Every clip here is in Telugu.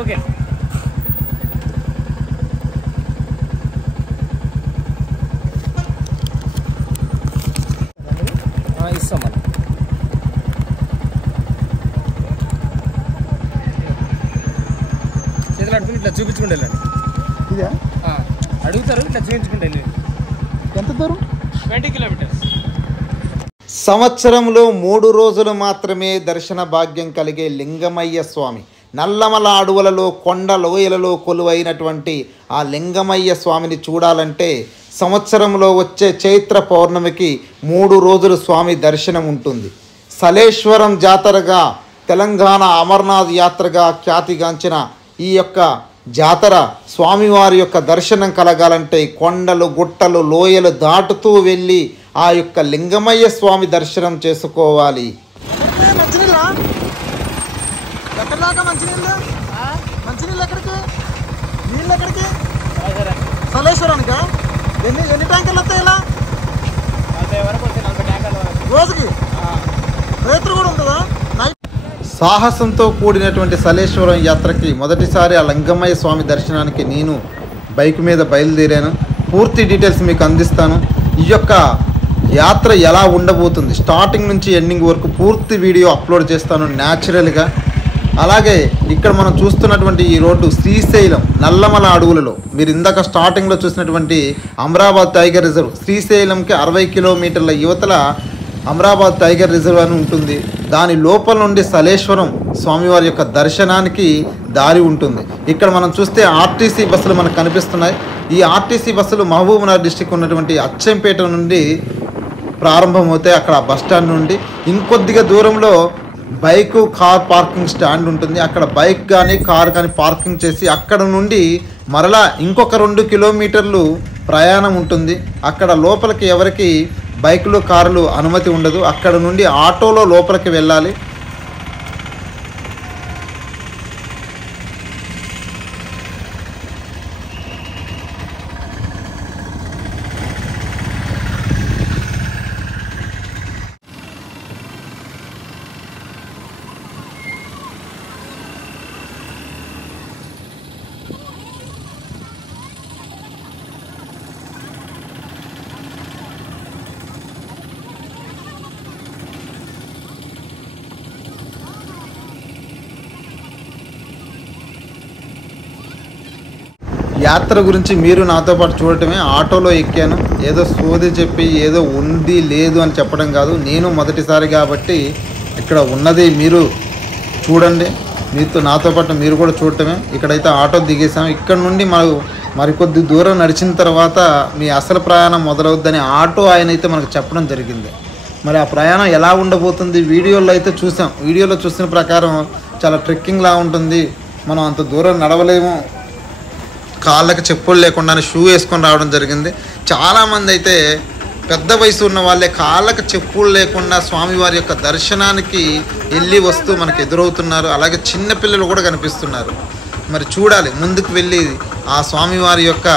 ఓకే ఇస్తాం మనం చేతులు అడుగుని ఇట్లా చూపించుకుంటూ వెళ్ళండి ఇదే అడుగుతారు ఇట్లా చూపించుకుంటూ వెళ్ళండి ఎంత దూరం 20 కిలోమీటర్స్ సంవత్సరంలో 3 రోజులు మాత్రమే దర్శన భాగ్యం కలిగే లింగమయ్య స్వామి నల్లమల అడవులలో కొండ లోయలలో కొలువైనటువంటి ఆ లింగమయ్య స్వామిని చూడాలంటే సంవత్సరంలో వచ్చే చైత్ర పౌర్ణమికి 3 రోజులు స్వామి దర్శనం ఉంటుంది. సలేశ్వరం జాతరగా తెలంగాణ అమర్నాథ్ యాత్రగా ఖ్యాతిగాంచిన ఈ యొక్క జాతర స్వామివారి యొక్క దర్శనం కలగాలంటే కొండలు గుట్టలు లోయలు దాటుతూ వెళ్ళి ఆ యొక్క లింగమయ్య స్వామి దర్శనం చేసుకోవాలి. మంచినీళ్ళు ఎక్కడికి నీళ్ళు ఎక్కడికి సలేశ్వరానికా ఎన్ని ట్యాంకర్లు వస్తాయి ఇలా రోజుకి రైతులు కూడా ఉంటుందా? సాహసంతో కూడినటువంటి సలేశ్వరం యాత్రకి మొదటిసారి ఆ లింగమయ్య స్వామి దర్శనానికి నేను బైక్ మీద బయలుదేరాను. పూర్తి డీటెయిల్స్ మీకు అందిస్తాను. ఈ యొక్క యాత్ర ఎలా ఉండబోతుంది స్టార్టింగ్ నుంచి ఎండింగ్ వరకు పూర్తి వీడియో అప్లోడ్ చేస్తాను న్యాచురల్గా. అలాగే ఇక్కడ మనం చూస్తున్నటువంటి ఈ రోడ్డు శ్రీశైలం నల్లమల అడవులలో మీరు ఇందాక స్టార్టింగ్లో చూసినటువంటి అమరాబాద్ టైగర్ రిజర్వ్ శ్రీశైలంకి 60 కిలోమీటర్ల యువతల అమరాబాద్ టైగర్ రిజర్వ్ అని ఉంటుంది. దాని లోపల నుండి సలేశ్వరం స్వామివారి యొక్క దర్శనానికి దారి ఉంటుంది. ఇక్కడ మనం చూస్తే ఆర్టీసీ బస్సులు మనకు కనిపిస్తున్నాయి. ఈ ఆర్టీసీ బస్సులు మహబూబ్నగర్ డిస్టిక్ ఉన్నటువంటి అచ్చంపేట నుండి ప్రారంభమవుతాయి. అక్కడ బస్టాండ్ నుండి ఇంకొద్దిగా దూరంలో బైక్ కార్ పార్కింగ్ స్టాండ్ ఉంటుంది. అక్కడ బైక్ కానీ కార్ కానీ పార్కింగ్ చేసి అక్కడ నుండి మరలా ఇంకొక 2 కిలోమీటర్లు ప్రయాణం ఉంటుంది. అక్కడ లోపలికి ఎవరికి బైకులు కార్లు అనుమతి ఉండదు. అక్కడ నుండి ఆటోలో లోపలికి వెళ్ళాలి. యాత్ర గురించి మీరు నాతో పాటు చూడటమే. ఆటోలో ఎక్కాను. ఏదో సోది చెప్పి ఏదో ఉంది లేదు అని చెప్పడం కాదు. నేను మొదటిసారి కాబట్టి ఇక్కడ ఉన్నది మీరు చూడండి. మీతో నాతో పాటు మీరు కూడా చూడటమే. ఇక్కడైతే ఆటో దిగేసాం. ఇక్కడ నుండి మరికొద్ది దూరం నడిచిన తర్వాత మీ అసలు ప్రయాణం మొదలవుద్దని ఆటో ఆయన అయితే మనకు చెప్పడం జరిగింది. మరి ఆ ప్రయాణం ఎలా ఉండబోతుంది వీడియోలో అయితే చూసాం. వీడియోలో చూసిన ప్రకారం చాలా ట్రెక్కింగ్లా ఉంటుంది. మనం అంత దూరం నడవలేము. కాళ్ళకి చెప్పులు లేకుండానే షూ వేసుకొని రావడం జరిగింది. చాలామంది అయితే పెద్ద వయసు ఉన్న వాళ్ళే కాళ్ళకి చెప్పులు లేకుండా స్వామివారి యొక్క దర్శనానికి వెళ్ళి వస్తూ మనకు ఎదురవుతున్నారు. అలాగే చిన్నపిల్లలు కూడా కనిపిస్తున్నారు. మరి చూడాలి ముందుకు వెళ్ళి ఆ స్వామివారి యొక్క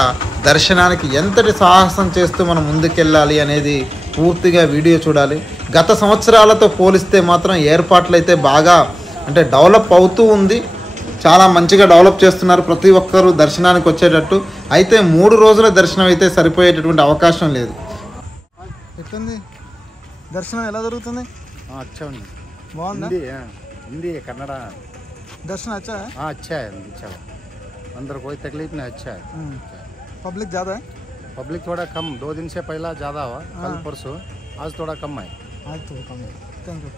దర్శనానికి ఎంతటి సాహసం చేస్తూ మనం ముందుకెళ్ళాలి అనేది పూర్తిగా వీడియో చూడాలి. గత సంవత్సరాలతో పోలిస్తే మాత్రం ఏర్పాట్లు అయితే బాగా అంటే డెవలప్ అవుతూ ఉంది. చాలా మంచిగా డెవలప్ చేస్తున్నారు. ప్రతి ఒక్కరూ దర్శనానికి వచ్చేటట్టు. అయితే 3 రోజుల దర్శనం అయితే సరిపోయేటటువంటి అవకాశం లేదు. ఎట్లుంది దర్శనం ఎలా జరుగుతుంది? अच्छा బాగుందా? हिंदी है कन्नड़ दर्शन अच्छा है? हाँ अच्छा है अंदर कोई तकलीफ नहीं अच्छा है। पब्लिक ज़्यादा है? पब्लिक थोड़ा कम 2 दिन से पहला ज़्यादा हुआ कल परसों आज थोड़ा कम है। ಆಯ್ತು ಕಮ್ಮಿ. Thank you.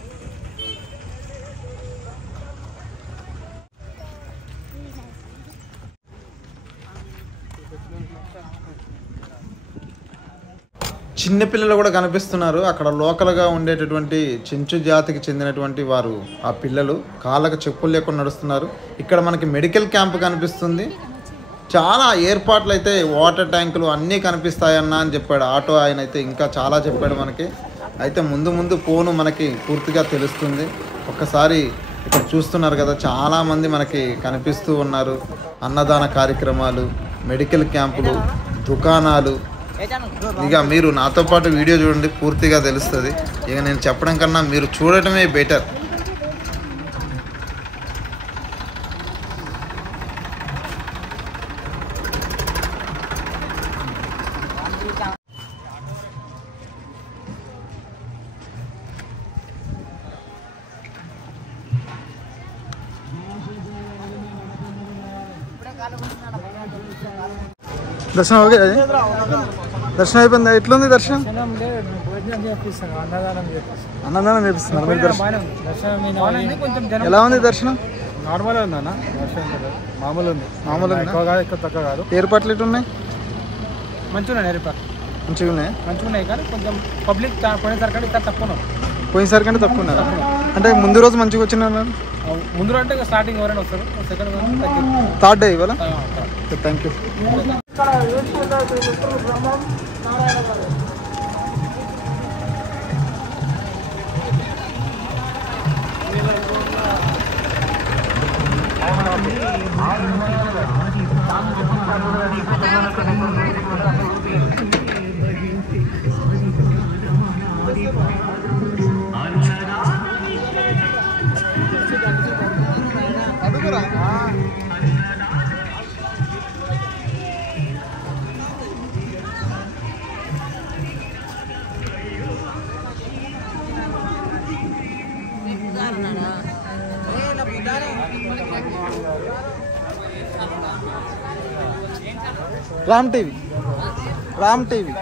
చిన్నపిల్లలు కూడా కనిపిస్తున్నారు. అక్కడ లోకల్గా ఉండేటటువంటి చెంచు జాతికి చెందినటువంటి వారు ఆ పిల్లలు కాళ్ళకు చెప్పులు లేకుండా నడుస్తున్నారు. ఇక్కడ మనకి మెడికల్ క్యాంప్ కనిపిస్తుంది. చాలా ఏర్పాట్లు అయితే వాటర్ ట్యాంకులు అన్నీ కనిపిస్తాయన్నా అని చెప్పాడు ఆటో ఆయన. అయితే ఇంకా చాలా చెప్పాడు మనకి. అయితే ముందు ముందు ఫోను మనకి పూర్తిగా తెలుస్తుంది. ఒక్కసారి ఇక్కడ చూస్తున్నారు కదా, చాలామంది మనకి కనిపిస్తూ ఉన్నారు. అన్నదాన కార్యక్రమాలు, మెడికల్ క్యాంపులు, దుకాణాలు. ఇక మీరు నాతో పాటు వీడియో చూడండి, పూర్తిగా తెలుస్తుంది. ఇక నేను చెప్పడం కన్నా మీరు చూడటమే బెటర్. దర్శనం ఓకే అది దర్శనం అయిపోయిందా? ఎట్లుంది దర్శనం? అన్నదానం చేపిస్తున్నారు మీరు దర్శనం. ఎలా ఉంది దర్శనం? నార్మల్ ఉందన్న, మామూలు ఉంది. మామూలుగా ఎక్కువ కాదు, ఎక్కువ తక్కువ కాదు. ఏర్పాట్లు ఎట్లున్నాయి? మంచిగా ఉన్నాయి ఏర్పాటు, మంచిగా ఉన్నాయి. మంచిగా ఉన్నాయి. కానీ కొంచెం పబ్లిక్ పోయినసరికి ఇక్కడ తక్కువ ఉన్నారు. పోయినసారి కంటే తక్కువ ఉన్నారు. అంటే ముందు రోజు మంచిగా వచ్చినారు. ముందు అంటే స్టార్టింగ్ ఎవరైనా వస్తారు, సెకండ్ థర్డ్ డే ఇవాళ. Thank you. Ram TV, Ram TV.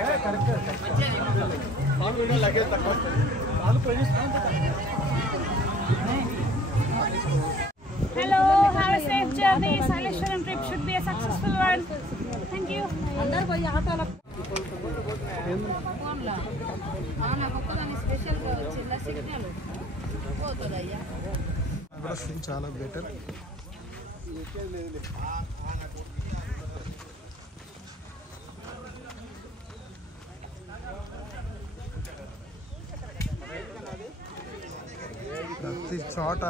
Hello, have a safe journey. Saleshwaram trip should be a successful one. Thank you. अंदर कोई आता लग कौन ला आना होता है स्पेशल चिल्ला सिग्नल वो तो दया बस చాలా బెటర్. ప్రతి చోట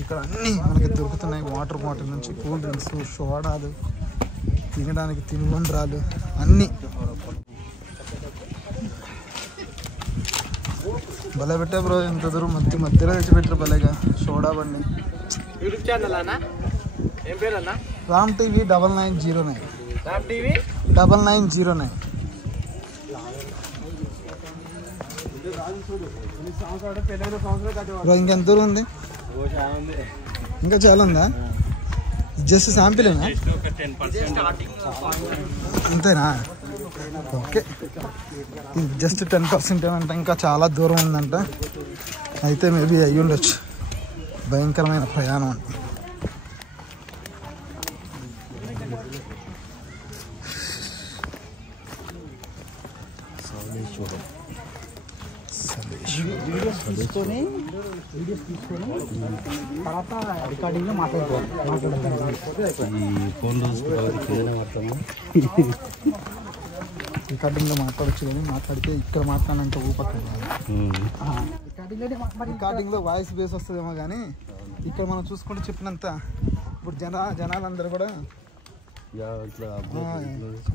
ఇక్కడ అన్నీ మనకి దొరుకుతున్నాయి. వాటర్ బాటిల్ నుంచి కూల్ డ్రింక్స్, సోడాలు, తినడానికి తినుబండ్రాలు అన్నీ భలే పెట్టా బ్రో. ఎంత దూరం మధ్యలో తెచ్చి పెట్టారు భలేగా సోడా బండి. యూట్యూబ్ ఛానల్ అన్న, ఏం పేరు అన్న? Ram TV 9909. Ram TV 9909. Bro ఇంకెంత దూరం ఉంది? ఇంకా చాలా ఉందా? జస్ట్ శాంపిలేనా? అంతేనా? ఓకే, జస్ట్ 10% ఏమంట. ఇంకా చాలా దూరం ఉందంట. అయితే మేబీ అయ్యి ఉండొచ్చు. భయంకరమైన ప్రయాణం అంట. రికార్డింగ్ లో రికార్డింగ్లో మాట్లాడచ్చు కానీ మాట్లాడితే ఇక్కడ మాట్లాడినంత ఊపక్క. రికార్డింగ్లో వాయిస్ బేస్ వస్తుందేమో కానీ ఇక్కడ మనం చూసుకుంటే చెప్పినంత ఇప్పుడు జనాలందరూ కూడా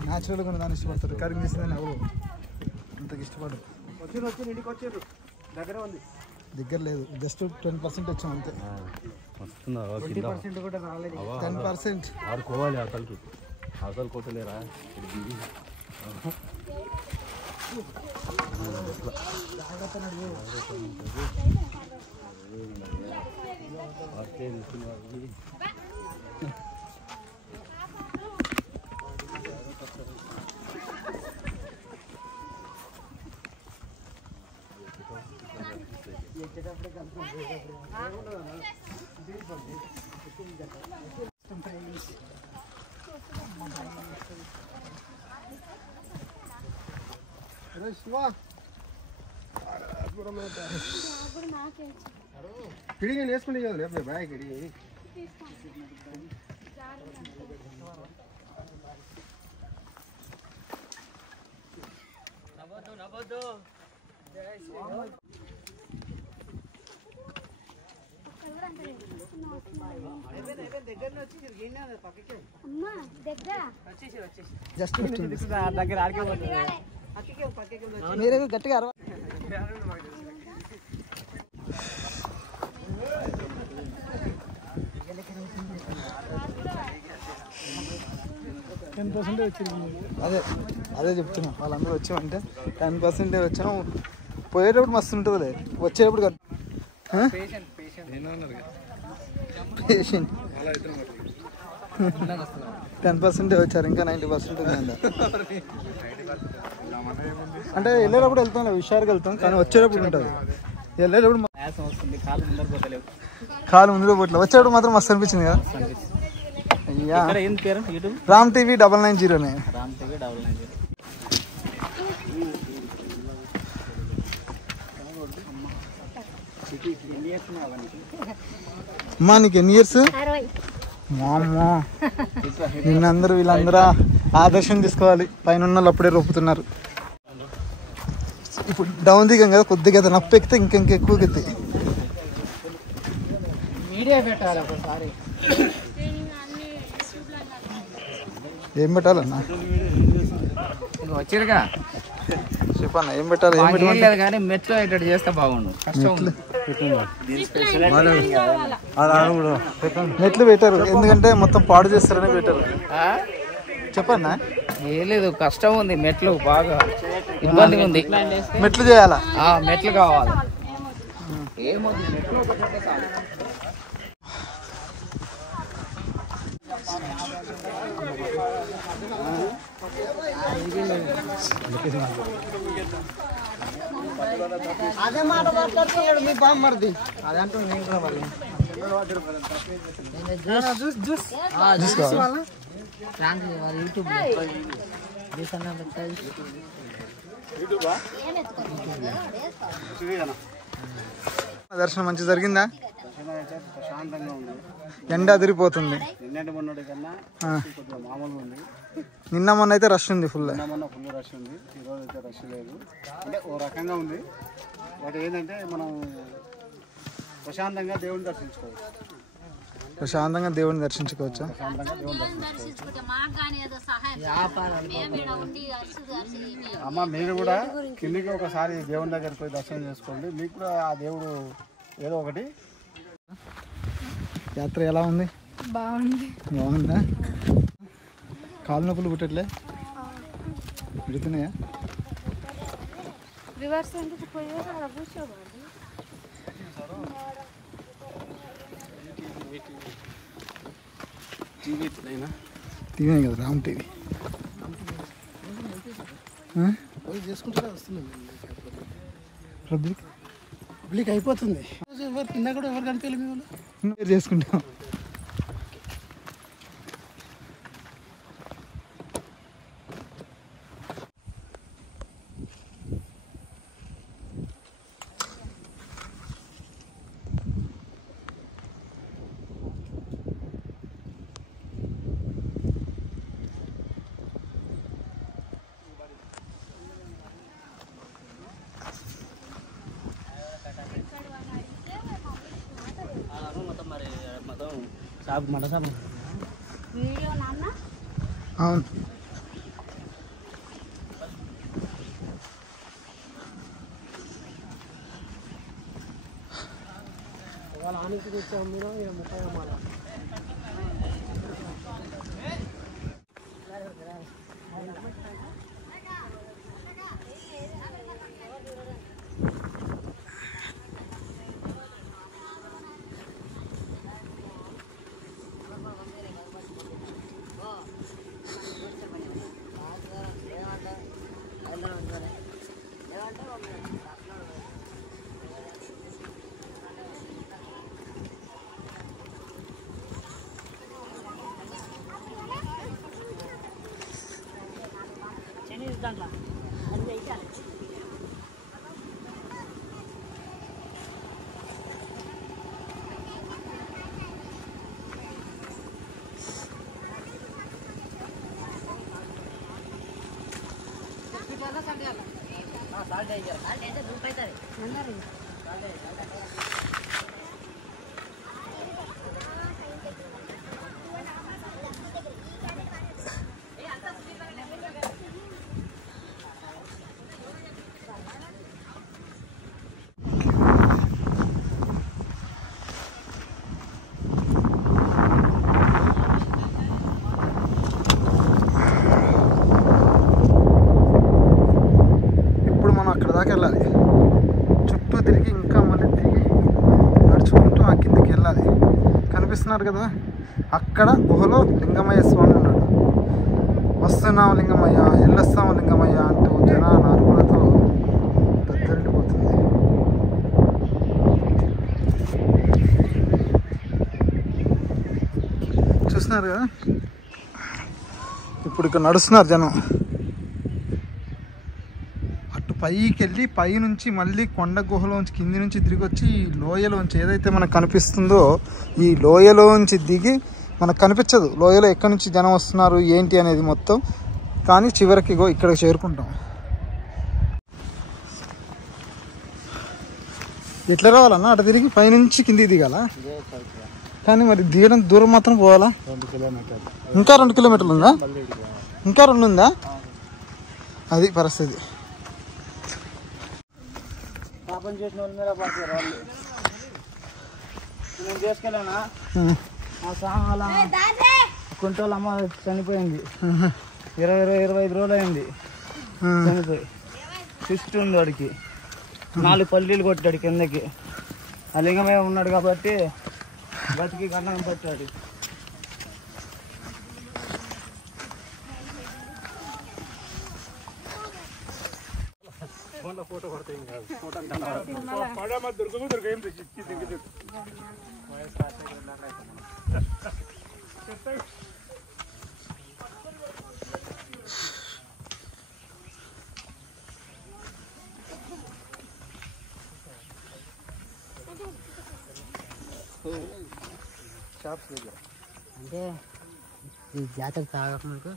న్యాచురల్గా ఉన్న దాన్ని ఇష్టపడతారు. రికార్డింగ్ చేసేదాన్ని ఎవరు అంతకు ఇష్టపడరు. దగ్గర లేదు, జస్ట్ 10% వచ్చాం అంతే. 10% అసలు కొట్టలేరా? కిడి నేను వేసుకుంటే కదా బాయ్ కిడి జస్ట్ దగ్గర మీరేదో గట్టిగా అరవ 10% వచ్చింది. అదే చెప్తున్నా, వాళ్ళందరూ వచ్చామంటే 10% వచ్చాము. పోయేటప్పుడు మస్తు ఉంటుందిలే, వచ్చేటప్పుడు పేషెంట్ 10% వచ్చారు, ఇంకా 90% ఉంది. అంటే వెళ్ళేటప్పుడు వెళ్తాం, హుషారుగా వెళ్తాం, కానీ వచ్చేటప్పుడు ఉంటుంది. వెళ్ళేటప్పుడు కాలు ముందులో పోట్లే, వచ్చేటప్పుడు మాత్రం మస్తు అనిపించింది కదా. రామ్ టీవీ 990. అమ్మా నీకు ఎన్ని ఇయర్స్? అమ్మా నిన్నందరూ వీళ్ళందరూ ఆదర్శం తీసుకోవాలి. పైన ఉన్న అప్పుడే రొప్పుతున్నారు. ఇప్పుడు డౌన్ దిగాం కదా, కొద్దిగా నప్పు ఎక్కితే ఇంకెంక ఎక్కువ ఎత్తాయి. ఏం పెట్టాలన్నా? వచ్చారుగా చెప్పన్నా ఏం పెట్టాలి? ఏం పెట్టలేదు కానీ మెట్లు ఇటు చేస్తే బాగుండు. మెట్లు పెట్టారు, ఎందుకంటే మొత్తం పాడు చేస్తారని పెట్టారు. చెప్పన్నా ఏం లేదు, కష్టం ఉంది, మెట్లు బాగా ఇబ్బందిగా ఉంది. మెట్లు చేయాలా? మెట్లు కావాలి. ఏమవుతుంది మెట్లు అదే మాట మాట్లాడుతున్నాడు మీ బామ్మర్ది. అదే అంటూ నేను కూడా మరి దర్శనం మంచి జరిగిందా? ప్రశాంతంగా ఉంది. ఎండ అదిరిపోతుంది. నిన్నటి మొన్నటి కన్నా మామూలుగా ఉంది. నిన్న మొన్న అయితే రష్ ఉంది, ఫుల్ ఫుల్ రష్ ఉంది. ఈరోజు అయితే రష్ లేదు, అంటే ఓ రకంగా ఉంది. వాటి ఏంటంటే మనం ప్రశాంతంగా దేవుడిని దర్శించుకోవచ్చు. అమ్మ మీరు కూడా కిందికి ఒకసారి దేవుని దగ్గరికి పోయి దర్శనం చేసుకోండి, మీకు కూడా ఆ దేవుడు ఏదో ఒకటి. యాత్ర ఎలా ఉంది? బాగుందా? కాలు నొప్పులు పుట్టట్లే? పెడుతున్నాయా? టీవీ కదా, రామ్ టీవీ చేసుకుంటే వస్తుంది. పబ్లిక్ అయిపోతుంది. ఎవరు తిన్నా కూడా ఎవరు కనిపించలేదు. మీ వాళ్ళు చేసుకుంటాం. అవును, వెళ్ళాలి, చుట్టూ తిరిగి ఇంకా మళ్ళీ తిరిగి నడుచుకుంటూ ఆ కిందికి వెళ్ళాలి. కనిపిస్తున్నారు కదా, అక్కడ గుహలో లింగమయ్య స్వామి ఉన్నాడు. వస్తున్నాము లింగమయ్య, వెళ్ళొస్తాము లింగమయ్య అంటూ జనాల అరుపులతో దద్దరిల్లిపోతుంది. చూస్తున్నారు కదా, ఇప్పుడు ఇక్కడ నడుస్తున్నారు జనం. పైకి వెళ్ళి పై నుంచి మళ్ళీ కొండ గుహలోంచి కింది నుంచి దిగి వచ్చి ఈ లోయలోంచి ఏదైతే మనకు కనిపిస్తుందో ఈ లోయలోంచి దిగి మనకు కనిపించదు లోయలో ఎక్కడి నుంచి జనం వస్తున్నారు ఏంటి అనేది మొత్తం. కానీ చివరికి ఇక్కడికి చేరుకుంటాం. ఎట్లా రావాలన్నా అటు తిరిగి పైనుంచి కిందికి దిగాల, కానీ మరి దిగడం దూరం మాత్రం పోవాలా? 2 కిలోమీటర్లు. ఇంకా 2 కిలోమీటర్లు ఉందా? ఇంకా 2 ఉందా? అది పరిస్థితి. పాపం చేసిన వాళ్ళ మీద పడతారు వాళ్ళు. నేను చేసుకెళ్ళానా ఆ సాంగ్ అలా కుంటోళ్ళ అమ్మ చనిపోయింది. 20-25 రోజులు అయింది చనిపోయి. ఫిస్ట్ ఉంది వాడికి, 4 పల్లీలు కొట్టాడు కిందకి. ఆ లింగమయ్య ఉన్నాడు కాబట్టి బతికి గండం పట్టాడు. ఫోటో పడితే ఏం కాదు, ఫోటో దొరక ఏం దిగి షాప్స్ దగ్గర అంటే ఈ జాతర తాగకుండా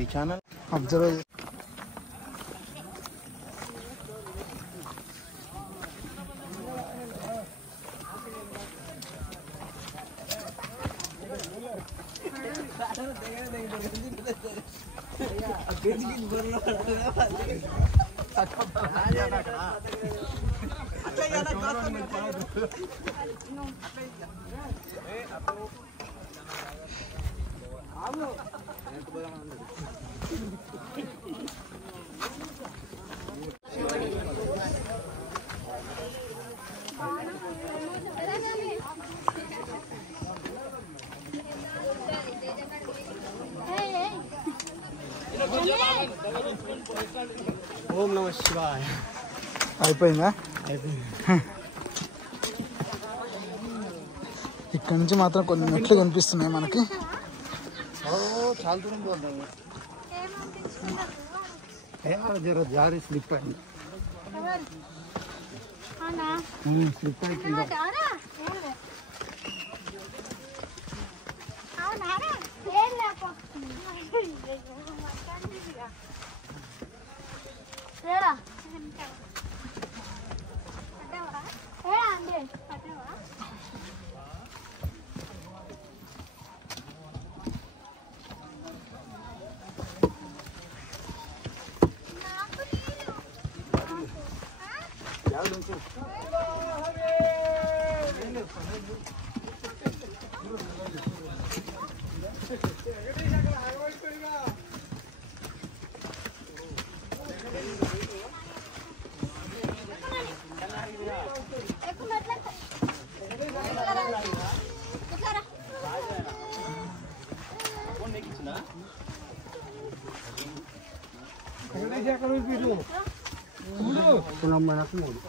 ఈ ఛానల్ అబ్జర్వ్ ఓం నమ శివాయ. అయిపోయిందా? ఇక్కడ నుంచి మాత్రం కొన్ని మెట్లు కనిపిస్తున్నాయి మనకి. చాలా దూరం పోతాం. జర జారి స్లిప్ అయింది. స్లిప్ అయిపోయింది.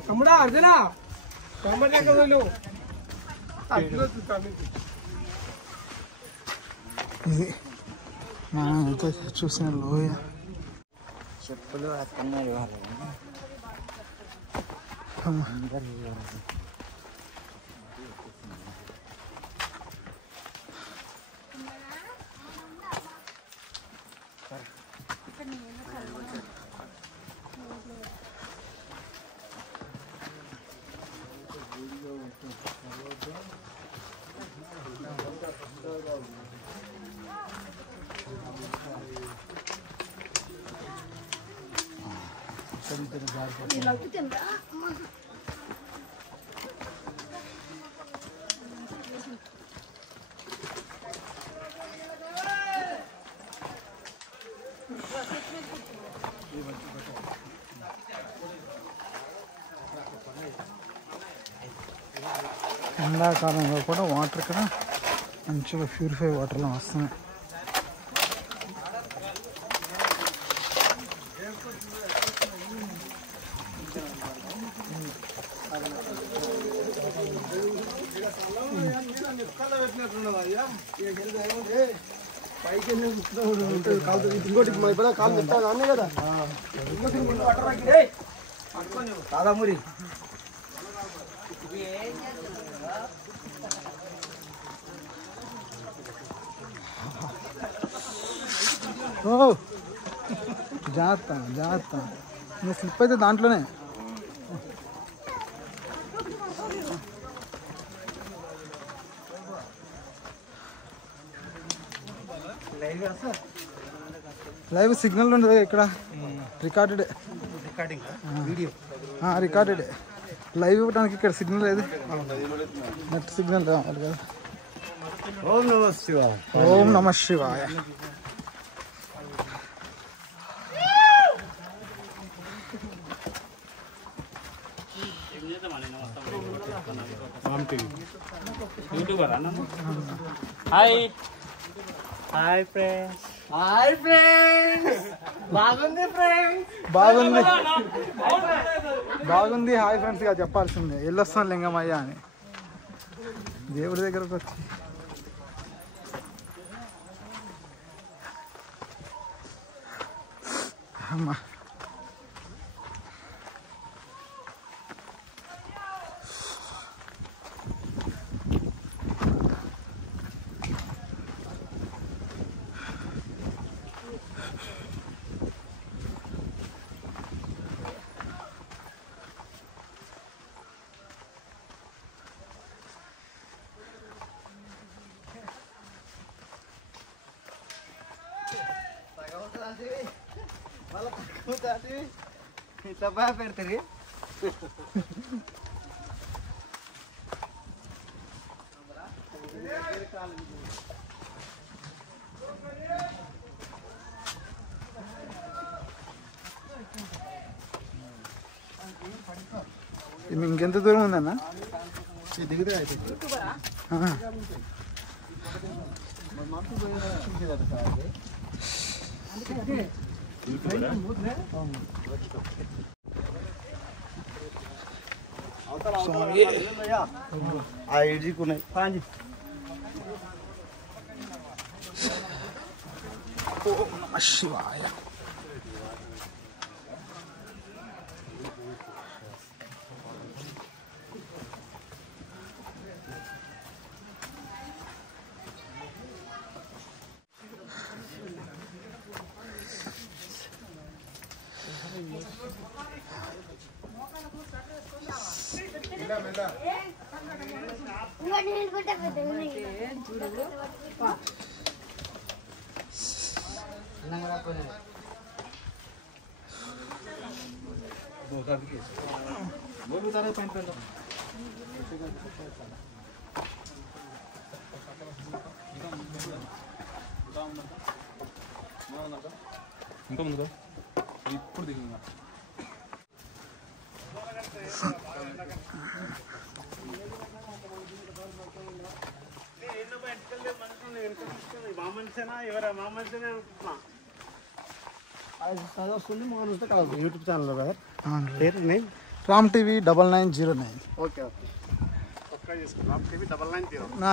తమ్ముడా అర్జునా ఇది మనమైతే చూసిన లోయ. చెప్పులు అత్తన్నారు. ఎండాకాలంలో కూడా వాటర్ ఇక్కడ మంచిగా ప్యూరిఫై వాటర్లో వస్తున్నాయి. ఇంకోటి కాలు పెట్టాలి అన్నీ కదా. కాదమురి ఓ జాగ్రత్త జాగ్రత్త, నువ్వు స్లిప్ అయితే దాంట్లోనే. లైవ్ సిగ్నల్ ఉండదు ఇక్కడ, రికార్డెడ్ రికార్డెడ్. లైవ్ ఇవ్వడానికి ఇక్కడ సిగ్నల్ లేదు, నెట్ సిగ్నల్ రావాలి కదా. ఓం నమ శివాయ. ఓం నమ శివాయ. Hi hi friends. Hi friends. బాగుంది ఫ్రెండ్స్. బాగుంది బాగుంది హాయ్ ఫ్రెండ్స్గా చెప్పాల్సిందే. వెళ్ళొస్తాను లింగమయ్య అని దేవుడి దగ్గరకు వచ్చి. అమ్మా ఇట్లా బాగా పెడతారు. ఇంకెంత దూరం ఉందన్న? దిగితే ఉన్నాయి శివాయ. ఇంకా ముందుగా ఇప్పుడు దిగిందా YouTube channel Ram TV 9909. Okay okay subscribe చేసుకున్నాం టీవీ 990. నా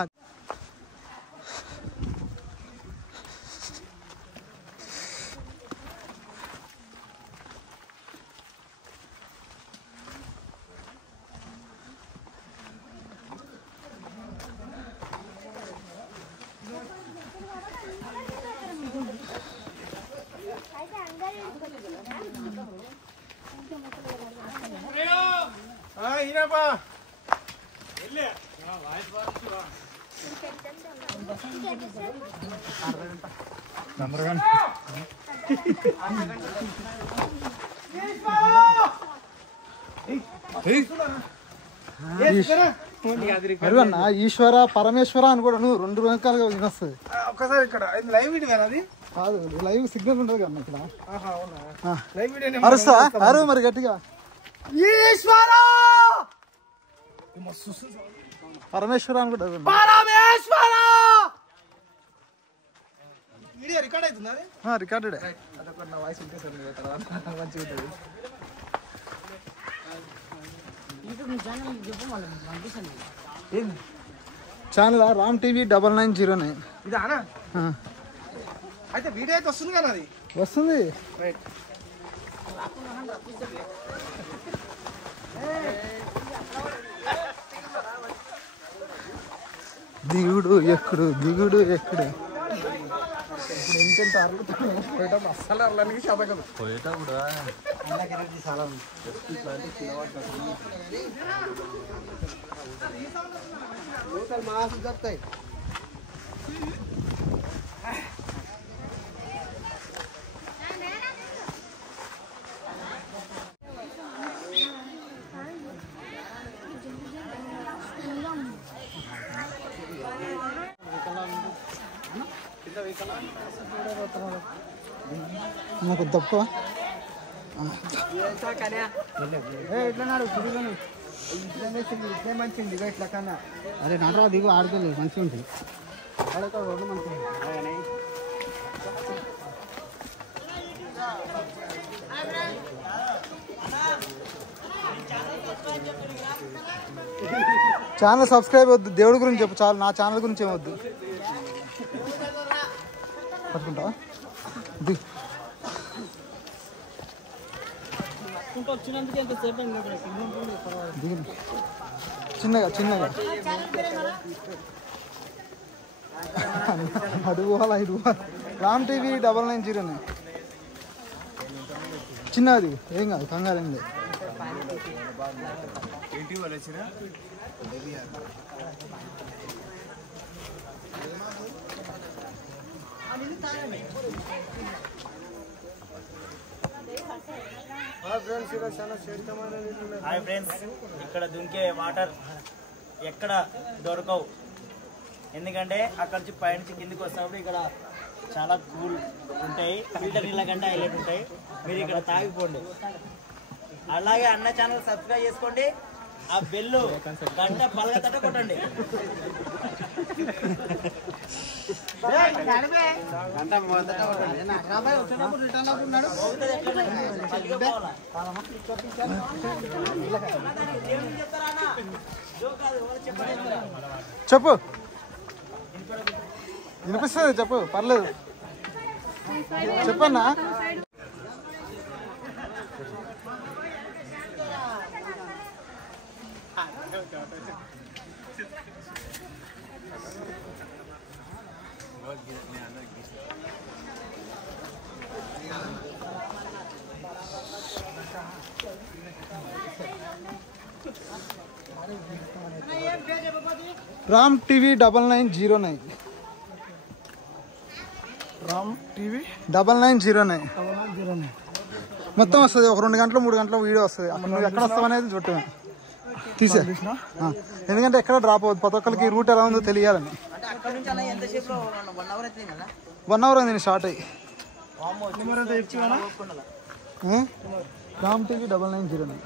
అన్న ఈశ్వర పరమేశ్వర అని కూడా నువ్వు 2 రకాలుగా వినొస్తుంది. ఒక్కసారి ఇక్కడ లైవ్ వీడియో అది కాదు, లైవ్ సిగ్నల్ ఉంటుంది కదా ఇక్కడ. అరుస్తా అరు మరి గట్టిగా ఈశ్వర పరమేశ్వర అని కూడా పరమేశ్వర. వీడియో రికార్డ్ అవుతుంది అది రికార్డెడ్. నా వాయిస్ ఉంటే సార్ మంచిగా ఉంటుంది. Channel Ram TV 9909. ఇదా అయితే వీడియో అయితే వస్తుంది కదా అది వస్తుంది. రైట్. దిగుడు ఎక్కడు దిగుడు ఎక్కడు ఎంత అస్సలు అల్లానికి శాతం కదా చాలా మాస్ దొరుకుతాయి. నాకు తప్ప ఇట్లా మంచిది ఇట్లా కన్నా అరే నటరా దిగు ఆడుకోలేదు మంచిగా ఉంటుంది. రోడ్డు మంచిది. ఛానల్ సబ్స్క్రైబ్ వద్దు, దేవుడి గురించి చెప్పు చాలు. నా ఛానల్ గురించి ఏమొద్దు. పట్టుకుంటావా? దిగు. దిగు చిన్నగా చిన్నగా అది పోవాలా ఇది పోవాలి. రామ్ టీవీ 9909 చిన్నది ఏం కాదు, కంగారు ఏం లేదు. హాయ్ ఫ్రెండ్స్, ఇక్కడ దుంకే వాటర్ ఎక్కడ దొరకవు. ఎందుకంటే అక్కడ నుంచి పైనుంచి కిందికి వస్తాడు. ఇక్కడ చాలా కూల్ ఉంటాయి, ఫిల్టర్ నీళ్ళ కంటే హైలైట్ ఉంటాయి. మీరు ఇక్కడ తాగిపోండి. అలాగే అన్న ఛానల్ సబ్స్క్రైబ్ చేసుకోండి, ఆ బెల్లు గంట పలగ తట్ట కొట్టండి. చెప్పు, వినిపిస్తుంది, చెప్పు, పర్లేదు, చెప్పన్నా. రామ్ టీవీ 9909. రామ్ టీవీ 9909 9909. మొత్తం వస్తుంది. ఒక 2 గంటలు 3 గంటల వీడియో వస్తుంది. అప్పుడు నువ్వు ఎక్కడ వస్తావు అనేది చుట్టమే తీసే. ఎందుకంటే ఎక్కడ డ్రాప్ అవ్వదు, ప్రతి ఒక్కరికి రూట్ ఎలా ఉందో తెలియాలని. 1 అవర్ అయింది స్టార్ట్ అయ్యి. రామ్ టీవీ 9909.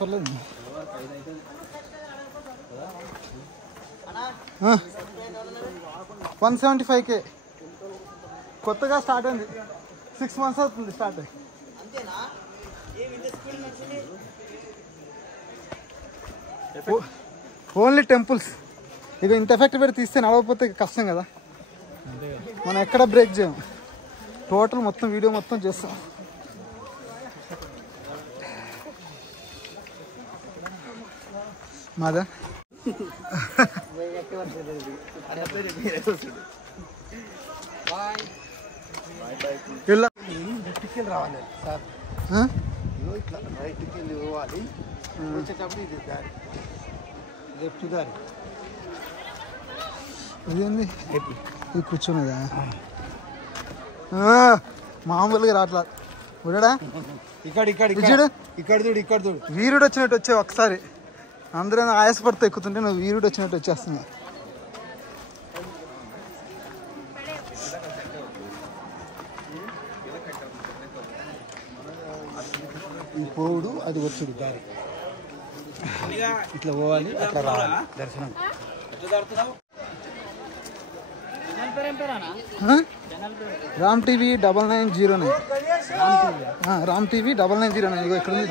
పర్లేదు 175K కొత్తగా స్టార్ట్ అయింది. 6 months అవుతుంది స్టార్ట్ అయ్యి. Only temples. ఇక ఇంత ఎఫెక్ట్ పెట్టి తీస్తే నడవకపోతే కష్టం కదా. మనం ఎక్కడ బ్రేక్ చేయం, టోటల్ మొత్తం వీడియో మొత్తం చేస్తాం. మాదా ఇలా రావాలి సార్, ఇట్లా రైట్కి వెళ్ళి పోవాలి. వచ్చేటప్పుడు ఇది దారి, లెఫ్ట్ దారి. ఇదేంది ఇది కూర్చున్నదా? మామూలుగా రాట్లా చూడడా. ఇక్కడ చూడు. వీరుడు వచ్చినట్టు వచ్చావు ఒకసారి. అందరూ ఆయాసపడితే ఎక్కుతుంటే నువ్వు వీరుడు వచ్చినట్టు వచ్చేస్తున్నా. ఈ పోవుడు అది వచ్చుడు దారి, ఇట్లా పోవాలి, అట్లా రావాలి దర్శనం. రామ్ టీవీ 9909. రామ్ టీవీ 9909. ఇగో ఇక్కడ ఉంది,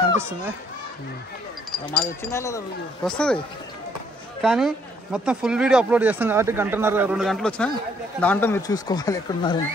కనిపిస్తుంది, వస్తుంది. కానీ మొత్తం ఫుల్ వీడియో అప్లోడ్ చేస్తాం కాబట్టి 1.5 2 గంటలు వచ్చినా దాంట్లో మీరు చూసుకోవాలి ఎక్కడున్నారని.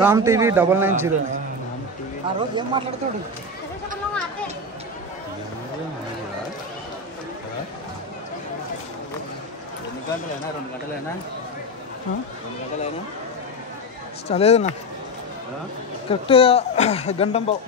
రామ్ టీవీ 9909. ఆ రోజు ఏం మాట్లాడుతాడు? లేదన్నా, కరెక్ట్గా 1 గంట పావు.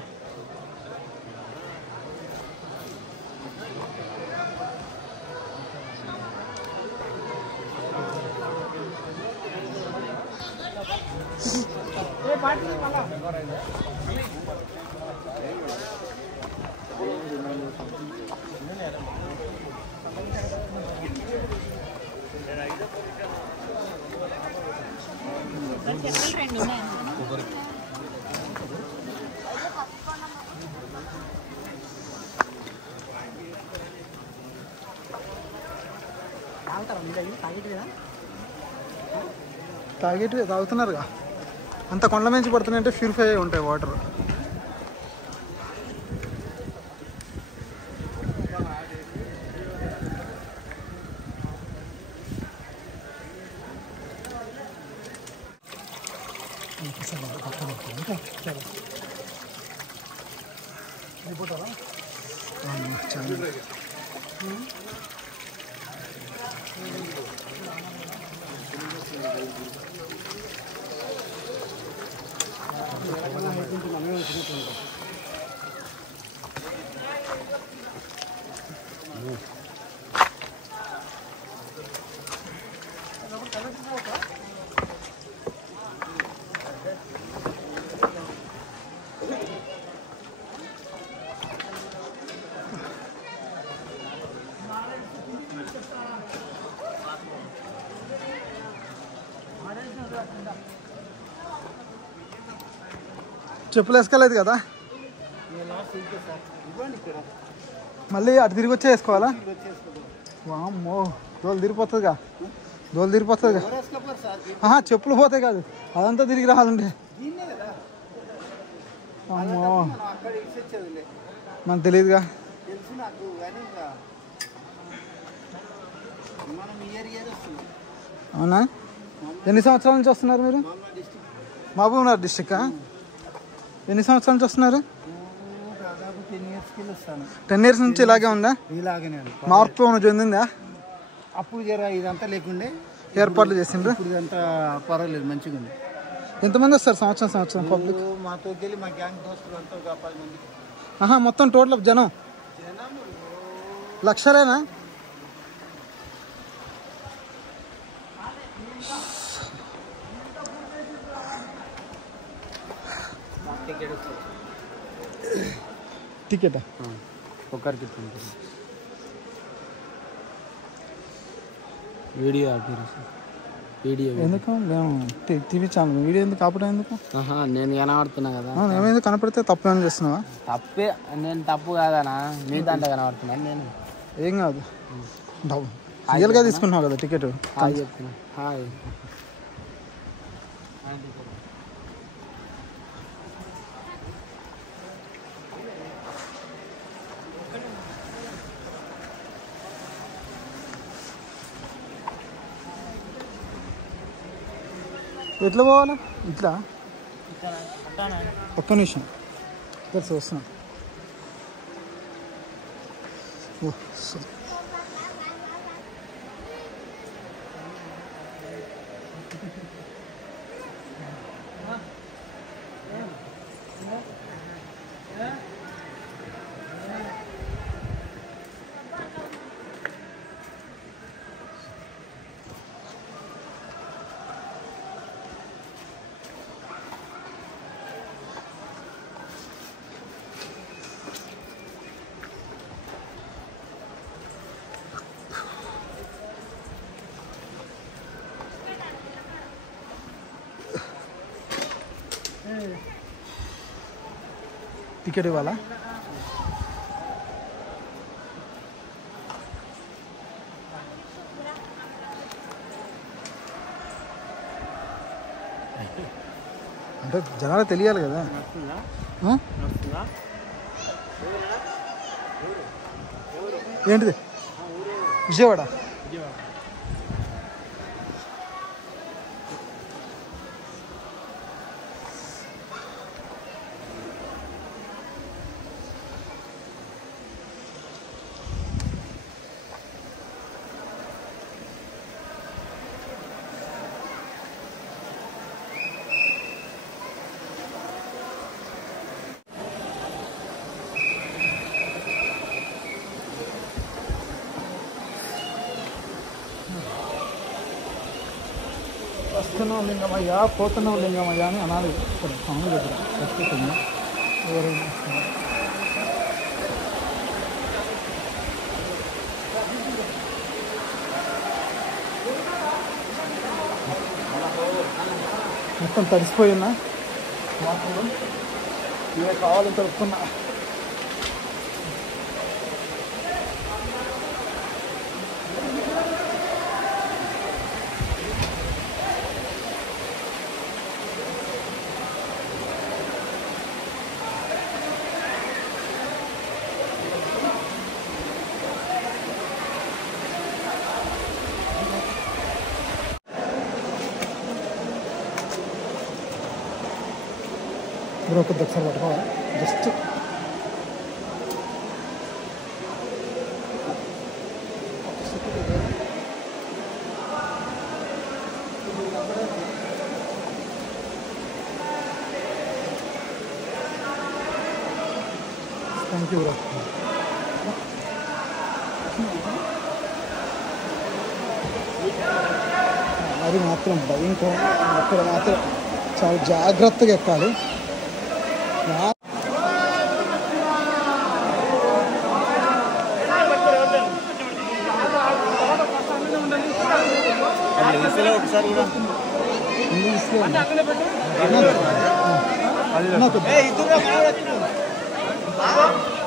తాగేటివి తాగుతున్నారుగా. అంత కొండ మంచి పడుతున్నాయంటే ప్యూరిఫై అయి ఉంటాయి వాటర్. చాలా చెప్పులు వేసుకోలేదు కదా, మళ్ళీ అటు తిరిగి వచ్చే వేసుకోవాలా? వామ్మో, దోలు తిరిగిపోతుందిగా, దోలు తిరిగిపోతుందిగా. చెప్పులు పోతాయి కాదు, అదంతా తిరిగి రావాలంటే. అమ్మో, మనకు తెలియదుగా. అవునా? ఎన్ని సంవత్సరాల నుంచి వస్తున్నారు మీరు? మహబూబ్నగర్ డిస్టిక్. ఎన్ని సంవత్సరాల నుంచి వస్తున్నారు? 10 years నుంచి ఇలాగే ఉందా? ఇలాగనే మార్పు ఏమైనా చెందిందా? అప్పుడు జర ఇదంతా లేకుండే ఏర్పాట్లు చేసిండ్రు. ఇదంతా పర్వాలేదు, మంచిగా ఉంది. ఎంతమంది వస్తారు సంవత్సరం పబ్లిక్? మాతో వెళ్ళి మా గ్యాంగ్ దోస్తులు అంతా ఒక 10 మంది. మొత్తం టోటల్ జనం లక్షలేనా? టికెటా? ఒక్కరికి వీడియో ఎందుకు టీవీ ఛానల్ వీడియో ఎందుకు ఆపడం ఎందుకు? నేను కనబడుతున్నా కదా. ఏమైంది? కనపడితే తప్పు ఏమైనా చేస్తున్నావా? తప్పే, నేను తప్పు కాదనా, మీ దాంట్లో కనబడుతున్నాను నేను. ఏం కాదు, రియల్గా తీసుకున్నావు కదా టికెట్. హాయ్ చెప్తున్నా. హాయ్. ఎట్లా పోవాలా? ఇట్లా ఒక్క నిమిషం తెలుసు, వస్తున్నా. టికెట్ ఇవ్వాలా? అంటే జనాలు తెలియాలి కదా. ఏంటిది? విజయవాడ. వస్తున్నావు లింగమయ్య, పోతున్నావు లింగమయ్య అని అనాలి. ఇక్కడ స్వామి దగ్గర ఖచ్చితంగా ఎవరైనా మొత్తం తడిసిపోయినా మాత్రం ఇవే కావాలని తడుపుకున్నా. ఇప్పుడు ఒక ఒకసారి పట్టుకోవాలి జస్ట్. పైకి బ్రో. అది మాత్రం భయంకరం. అక్కడ మాత్రం చాలా జాగ్రత్తగా ఎక్కాలి.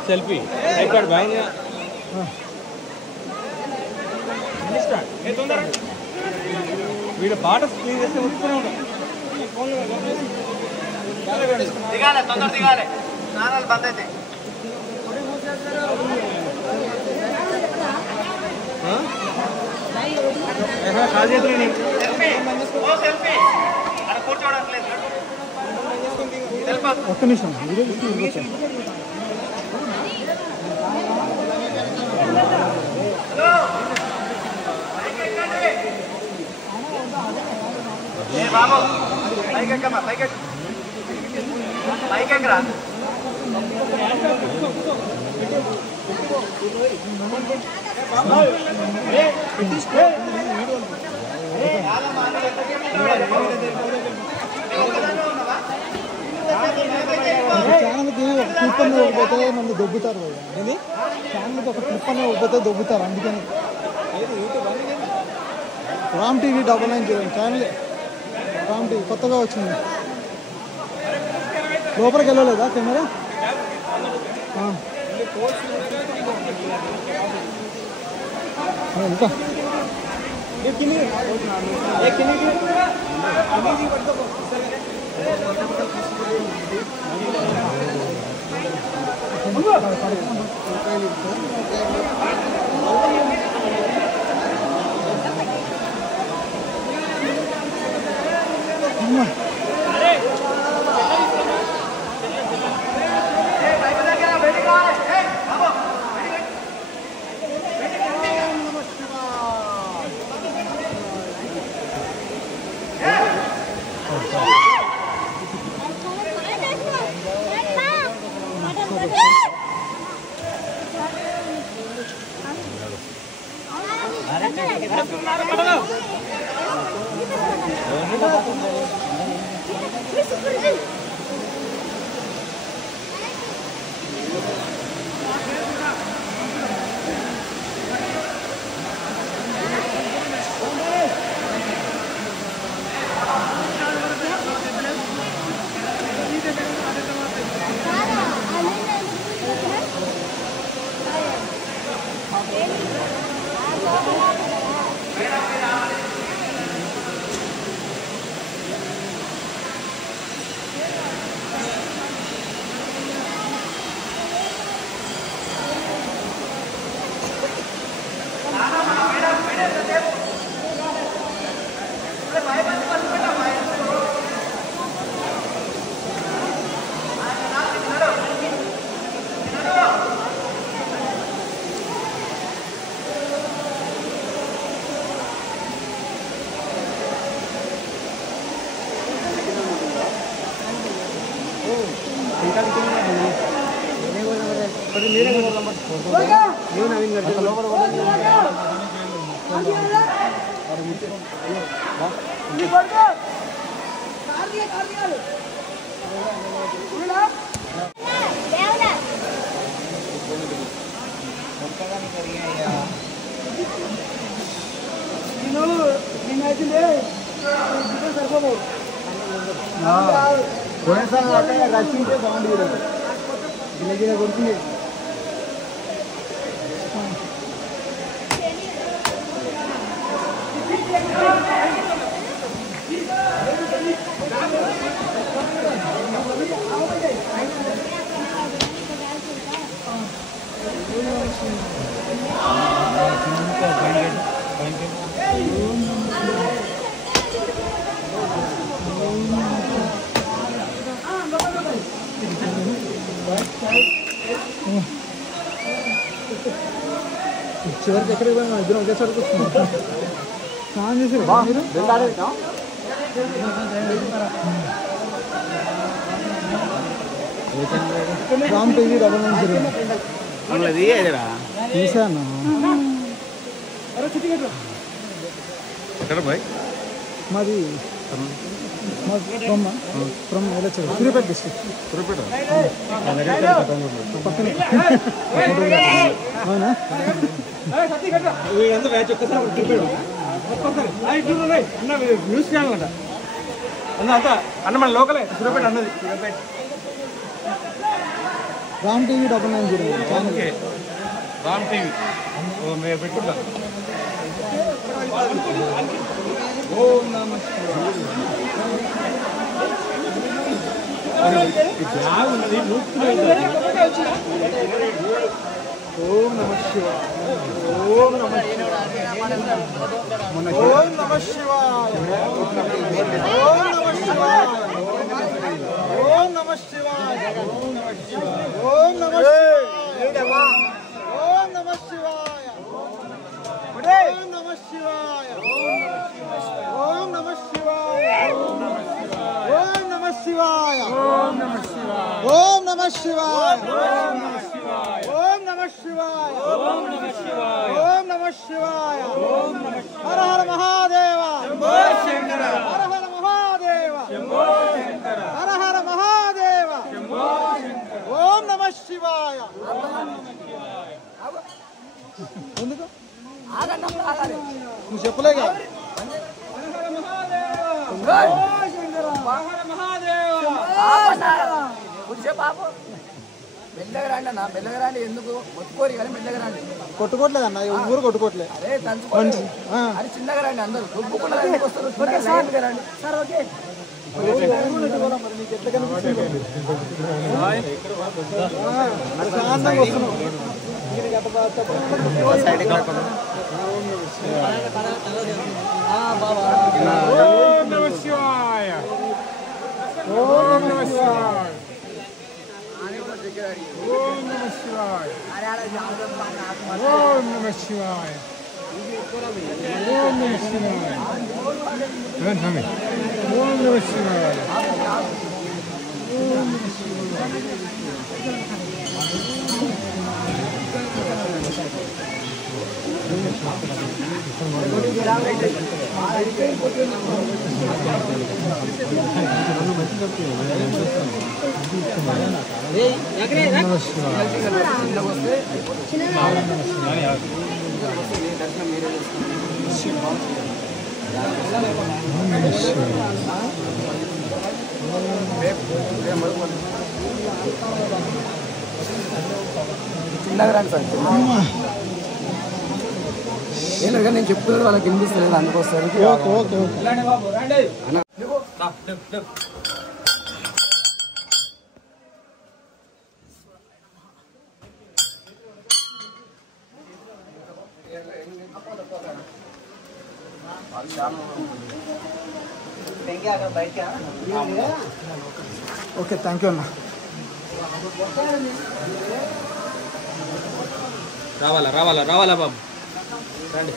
సెల్ఫీ ఐకార్డ్ బ్యాగ్ వీడు పాట స్క్రీన్ చేస్తే వస్తూనే ఉంటాం. దిగాలి, తొందర దిగాలి, స్నానాలు బంద్ అయితే. ఒక్క నిమిషం బాబు పైకెక్కమ్మా, పైకెక్కరా. ఛానల్కి ఒక క్లిప్ అనే పోతే నన్ను దొబ్బుతారు కదా. ఇది ఛానల్కి ఒక క్లిప్ అనే పోతే దొబ్బుతారు. అందుకని Ram TV 990 channel. Ram TV కొత్తగా వచ్చింది. లోపలికి వెళ్ళలేదా కెమెరా? వెళ్తా. రచించే సౌండ్ గిన్నె కొడుతుంది. చివరికి ఎక్కడికి పోయినా ఇద్దరు ఒకేసారి కూర్చున్నాం. స్నానం చేసి మీరు రామ్ టీవీ 990 తీసాను. మాది ఫ్రమ్ సూర్యాపేట డిస్ట్రిక్ట్. పక్కనే అవునా? న్యూస్ ఛానల్ అంట అంతా అన్న మన లోకలే సూర్యాపేట అన్నది. Ram TV 990 channel. Ram TV మేము పెట్టుకుంటాం. ఓం నమః ఓం నమ శివాయ. ఓం నమ ఓం నమ శివాయ. ఓం నమ శివాయ. ఓం నమ శివాయ. ఓం నమ శివాయ. ఓం నమ శివాయ. ఓం నమ శివాయ. ఓం నమ శివాయ. ఓం నమ శివాయ. ఓం నమ శివాయ. ఓం నమ శివాయ. ఓం నమ శివాయ. హర హర మహాదేవ. హర హర మహాదేవ. హర హర మహాదేవ. ఓం నమ శివాయ. ఎందుకు నువ్వు చెప్పలేగా? మెల్లగరాండి అన్న, మెల్లగరాండి. ఎందుకు కొట్టుకోరు కానీ మెల్లగరాండి. కొట్టుకోవట్లేదు అన్న, ఊరు కొట్టుకోవట్లేదు. అదే తంచుకోండి. అది చిన్నగా రండి, అందరూ దుబ్బుకుండా వస్తారు. Sir okay. నీకు ఎట్లా కనిపిస్తుంది? ప్రశాంతంగా వస్తున్నావు. ఓం నమః శివాయ. ఓం నమః శివాయ. ఓం నమః శివాయ. ఓం నమః శివాయ. ఓం నమః శివాయ. ఓం నమః శివాయ. చిన్నగా రండి సార్. ఏంటంటే నేను చెప్తున్నాను వాళ్ళకి వినిపిస్తుంది, అందుకోసం. Okay okay okay. Okay thank you అన్న. రావాలా రావాలా రావాలా బాబు రండి.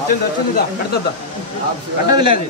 వచ్చింది వచ్చింది కడతా కట్టది లేదు.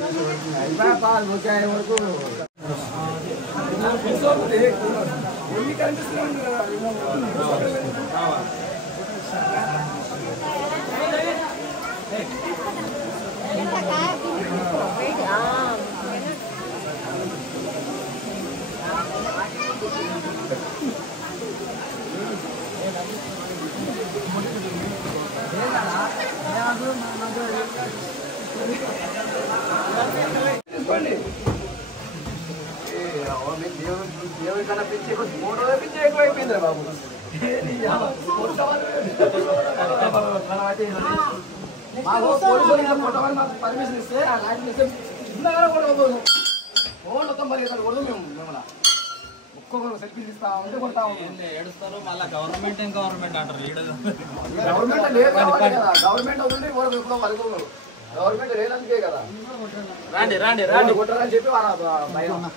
దేవుడి కన్నా పిచ్చి ఫోటో పిచ్చి ఎక్కువైపోయింది బాబు. మాకు ఫోటో మాకు పర్మిషన్ ఇస్తే ఆ లైట్ ఇస్తే చిన్నగా కొట్టబోదు. ఫోన్ మొత్తం పరిగెత్తారు కొడదు. మేము మిమ్మల్ని ఒక్కొక్కరు సెల్ఫీలు ఇస్తా ఉంటే కొడతా ఉంటాం. ఏడుస్తారు మళ్ళీ గవర్నమెంట్ అంటారు. గవర్నమెంట్ లేదు కదా, గవర్నమెంట్ అవుతుంది వరకు గవర్నమెంట్ లేనందుకే కదా రాండి రాండి రాండి కొట్టారని చెప్పి భయం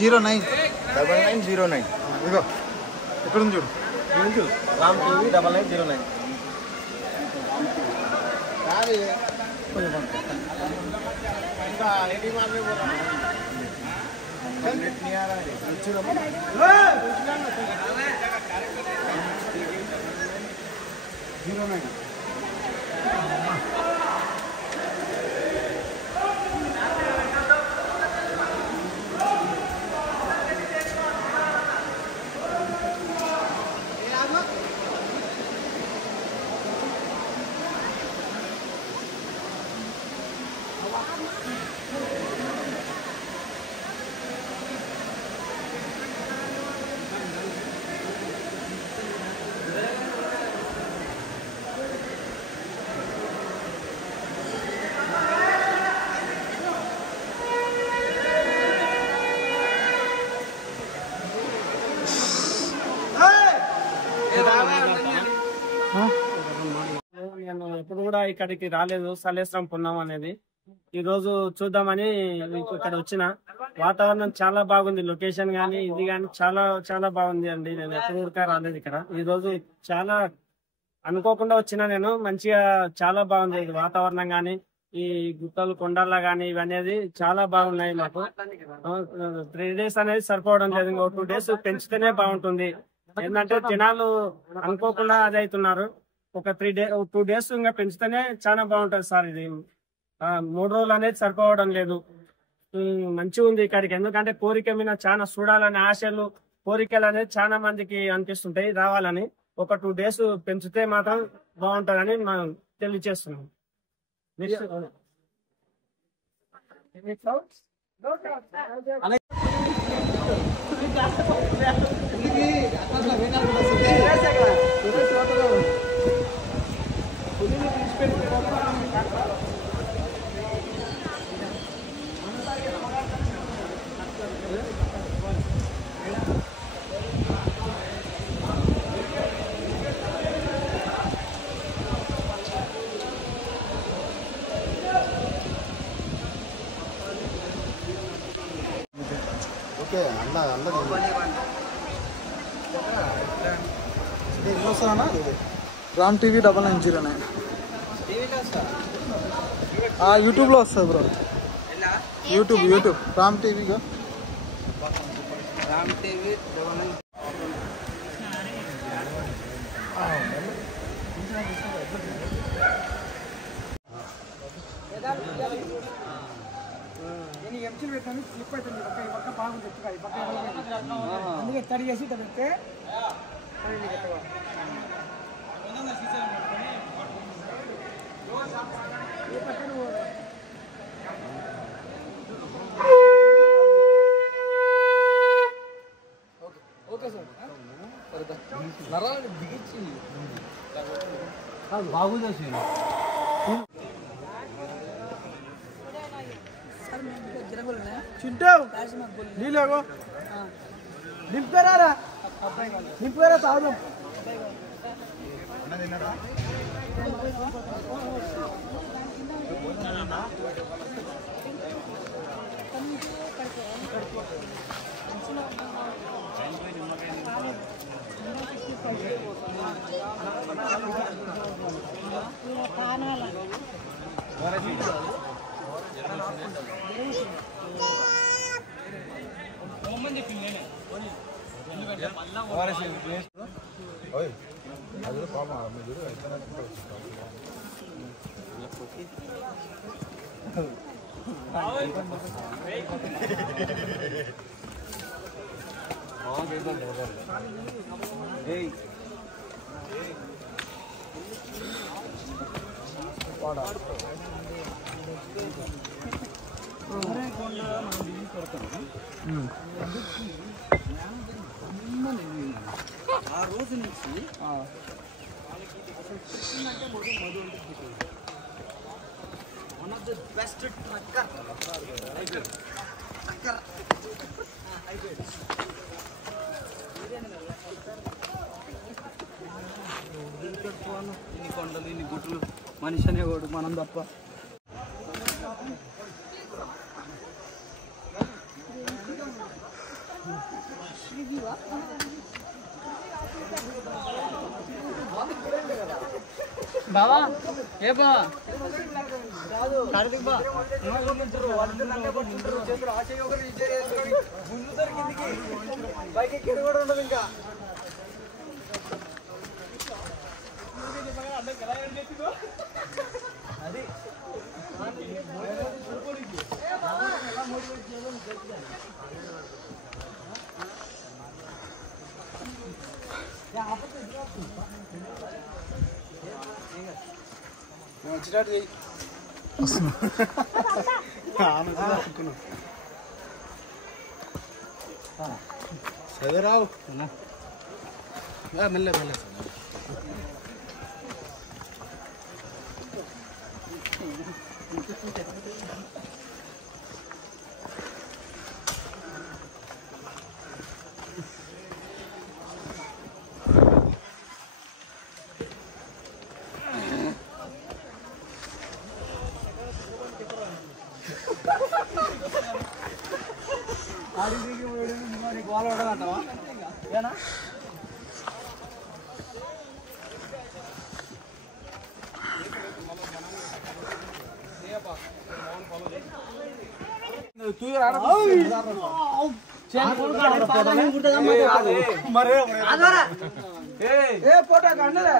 జీరో 9 9909 ఇదిగో ఎక్కడ ఉంది చూడు రామ్ టీవీ 9909 నేను ఎప్పుడు కూడా ఇక్కడికి రాలేదు సలేశ్వరం పున్నం అనేది. ఈ రోజు చూద్దామని మీకు ఇక్కడ వచ్చిన. వాతావరణం చాలా బాగుంది, లొకేషన్ గానీ ఇది గానీ చాలా చాలా బాగుంది అండి. నేను ఎప్పుడు కూడా రాలేదు ఇక్కడ. ఈ రోజు చాలా అనుకోకుండా వచ్చిన నేను. మంచిగా చాలా బాగుంది వాతావరణం గానీ, ఈ గుట్టలు కొండల్లో గానీ ఇవనేది చాలా బాగున్నాయి. మాకు 3 days అనేది సరిపోవడం లేదు, ఇంకో 2 days పెంచితేనే బాగుంటుంది. ఏంటంటే జనాలు అనుకోకుండా అది అవుతున్నారు. ఒక 2 days ఇంకా పెంచితేనే చాలా బాగుంటది సార్. ఇది 3 రోజులు అనేది సరిపోవడం లేదు. మంచిగా ఉంది ఇక్కడికి. ఎందుకంటే కోరిక మీద చాలా చూడాలనే ఆశలు, కోరికలు అనేది చాలా మందికి అనిపిస్తుంటాయి రావాలని. ఒక 2 days పెంచితే మాత్రం బాగుంటుందని మనం తెలియజేస్తున్నాం. ఓకే వస్తానా రామ్ టీవీ 9909 యూట్యూబ్లో వస్తుంది బ్రో. యూట్యూబ్ రామ్ టీవీగా రామ్ టీవీ 99. ఎంసీలు పెట్టాను స్లిప్ అవుతుంది. ఈ పక్క బాగుంది, ఈ పక్క అందుకే తడి చేసి ఇట్లా పెడితే ఓకే సార్. నరాలు దిగించి బాగుంది. చింటూ నీళ్ళేగో నింపుతారా నింపుతారా తాగుదాం. ఆ రోజు నుంచి వన్ ఆఫ్ ద బెస్ట్ ఇన్ని కొండలు ఇన్ని గుట్లు మనిషి అనేవాడు మనం తప్ప. బావా ఏ బా కార్తీక్ బా బైక్ ఎక్కడ కూడా ఉండదు ఇంకా. అది వచ్చినట్టు చదిరావు మెల్ల మెల్ల గోల పడదంటావా ఏనా? ఫోటో కండలే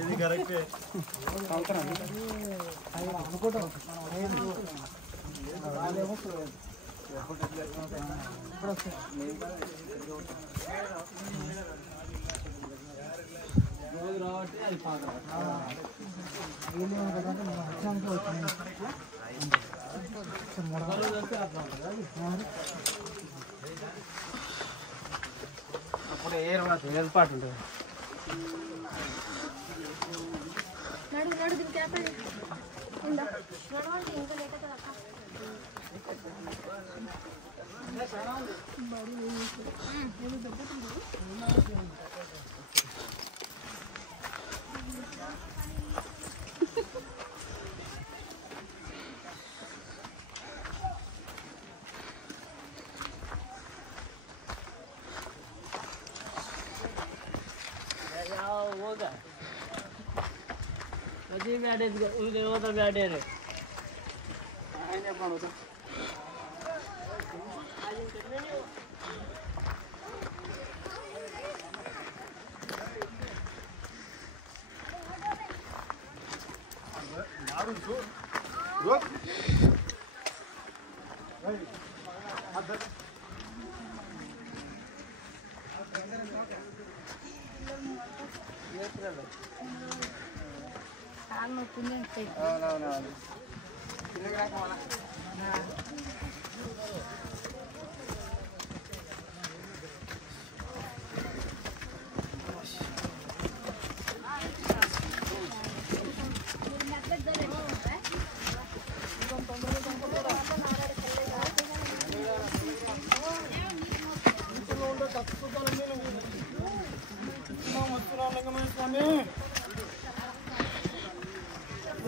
ఇది కరెక్టే. అప్పుడు ఏర్పాటు ఉంటుంది.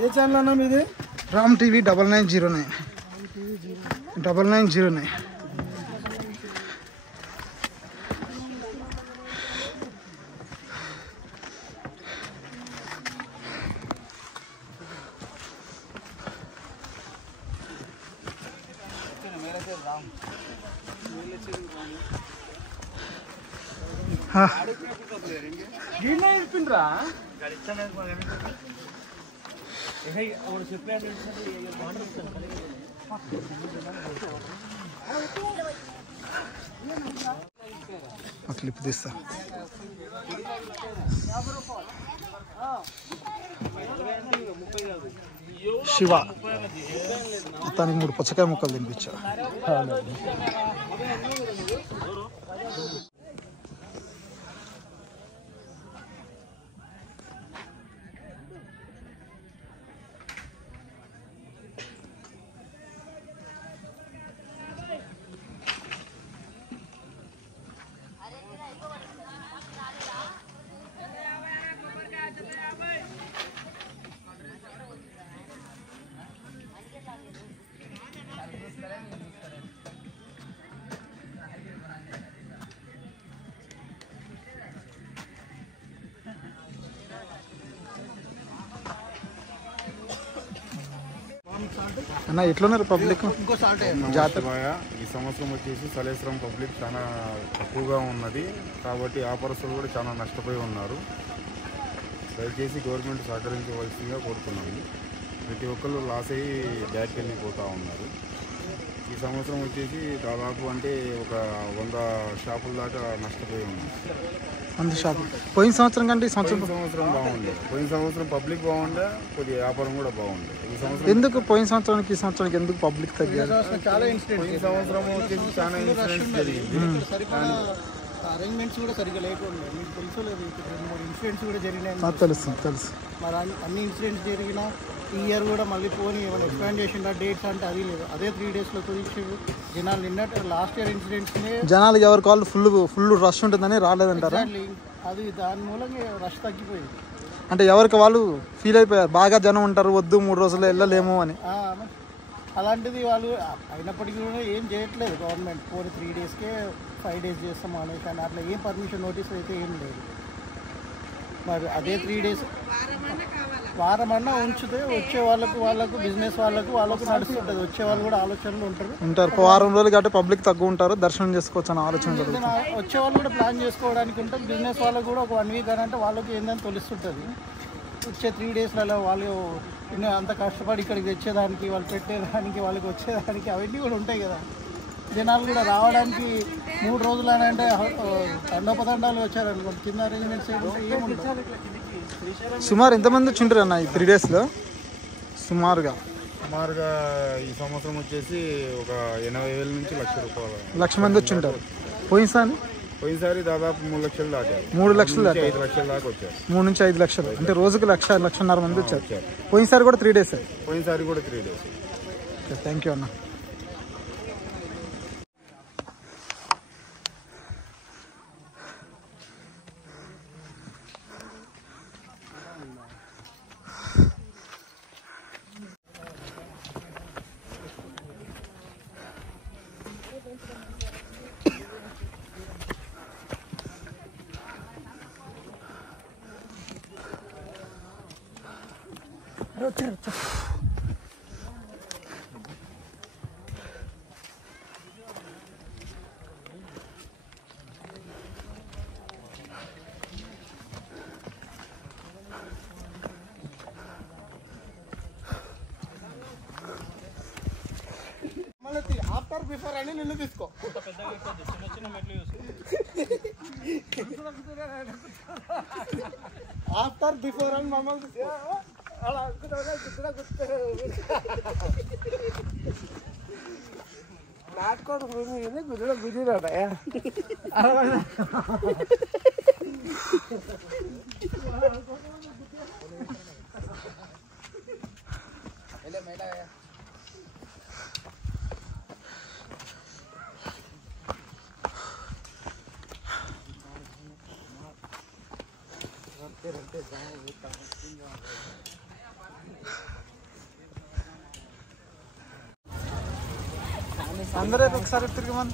ఏ ఛానల్ అన్నా మీది? రామ్ టీవీ 9909 9909. క్లిప్ తీస్తా. శివ మొత్తానికి 3 పుచ్చకాయ ముక్కలు తినిపించా. అన్న ఎట్లున్నారు పబ్లిక్? జాతర ఈ సంవత్సరం వచ్చేసి సలేశ్వరం పబ్లిక్ చాలా తక్కువగా ఉన్నది కాబట్టి వ్యాపారస్తులు కూడా చాలా నష్టపోయి ఉన్నారు. దయచేసి గవర్నమెంట్ సహకరించవలసిందిగా కోరుతున్నాము. ప్రతి ఒక్కళ్ళు లాస్ అయ్యి బ్యాక్ వెళ్ళిపోతూ ఉన్నారు. ఈ సంవత్సరం వచ్చేసి దాదాపు అంటే ఒక 100 షాపుల దాకా నష్టపోయి ఉన్నారు. 100 షాపులు. పోయిన సంవత్సరం కంటే ఈ సంవత్సరం బాగుండే. పోయిన సంవత్సరం పబ్లిక్ బాగుండే, కొద్దిగా వ్యాపారం కూడా బాగుండే. ఈ సంవత్సరం ఎందుకు పోయిన సంవత్సరానికి ఈ సంవత్సరానికి ఎందుకు పబ్లిక్ తగ్గారు? పోయిన సంవత్సరం వచ్చేసి చాలా ఇన్సిడెంట్స్ జరిగింది. అరేంజ్మెంట్స్ కూడా సరిగ్గా లేకుండా మీకు తెలుసు లేదు. 2-3 ఇన్సిడెంట్స్ కూడా జరిగినాయి. తెలుసు. మరి అన్ని ఇన్సిడెంట్స్ జరిగినా ఈ ఇయర్ కూడా మళ్ళీ పోనీ ఏమైనా ఎక్స్పాండ్ చేసిందా డేట్స్ అంటే అది లేదు. అదే 3 డేస్లో కుదించి జనాలు నిన్నట్టు లాస్ట్ ఇయర్ ఇన్సిడెంట్స్నే జనాలు ఎవరికి వాళ్ళు ఫుల్ రష్ ఉంటుందని రాలేదంటారా? అది దాని మూలంగా రష్ తగ్గిపోయింది. అంటే ఎవరికి వాళ్ళు ఫీల్ అయిపోయారు, బాగా జనం ఉంటారు, వద్దు 3 రోజుల్లో వెళ్ళలేము అని. అలాంటిది వాళ్ళు అయినప్పటికీ కూడా ఏం చేయట్లేదు గవర్నమెంట్. 3 డేస్కే 5 డేస్ చేస్తాం అని, కానీ అట్లా ఏం పర్మిషన్ నోటీస్ అయితే ఏం లేదు. మరి అదే 3 డేస్ వారమన్నా ఉంచితే వచ్చే వాళ్ళకు బిజినెస్ వాళ్ళకు నడుస్తుంటుంది. వచ్చే వాళ్ళు కూడా ఆలోచనలు ఉంటారు. వారం రోజులు కాబట్టి పబ్లిక్ తక్కువ ఉంటారు, దర్శనం చేసుకోవచ్చు అని ఆలోచన. వచ్చే వాళ్ళు కూడా ప్లాన్ చేసుకోవడానికి ఉంటుంది. బిజినెస్ వాళ్ళకు కూడా ఒక 1 వీక్ అని అంటే వాళ్ళకి ఏందని తెలుస్తుంటుంది. వచ్చే 3 డేస్లలో వాళ్ళు అంత కష్టపడి ఇక్కడికి తెచ్చేదానికి, వాళ్ళు పెట్టేదానికి, వాళ్ళకి వచ్చేదానికి అవన్నీ కూడా ఉంటాయి కదా. జనాలు కూడా రావడానికి 3 రోజులు అని అంటే తండోపతండాలు వచ్చారనుకోండి, కింద అరేంజ్మెంట్స్ ఏముంటుంది. సుమారు ఎంతమంది వచ్చింటారు అన్న ఈ 3 డేస్లో? సుమారుగా ఈ సంవత్సరం వచ్చేసి ఒక 80,000 నుంచి 1,00,000 మంది వచ్చింటారు. పోయినసారి దాదాపు 3 లక్షలు దాటారు. 3 లక్షలు దాకా 5 లక్షల దాకా వచ్చారు. 3 నుంచి 5 లక్షలు అంటే రోజుకి 1,00,000-1,50,000 మంది వచ్చారు. పోయినసారి కూడా 3 డేస్. పోయినసారి కూడా 3 డేస్. థ్యాంక్ యూ అన్న. ఆఫ్టర్ బిఫోర్ అని నిన్ను తీసుకో. ఆఫ్టర్ బిఫోర్ అని మమ్మల్ని అలా నాటుకోడు గుదిలో గుదిరాడయా. रखते అందరూ ఒకసారి తిరిగి మన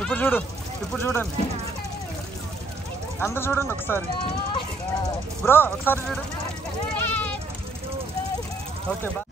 ఇప్పుడు చూడు, ఇప్పుడు చూడండి, అందరు చూడండి ఒకసారి. బ్రో ఒకసారి చూడు. ఓకే బా.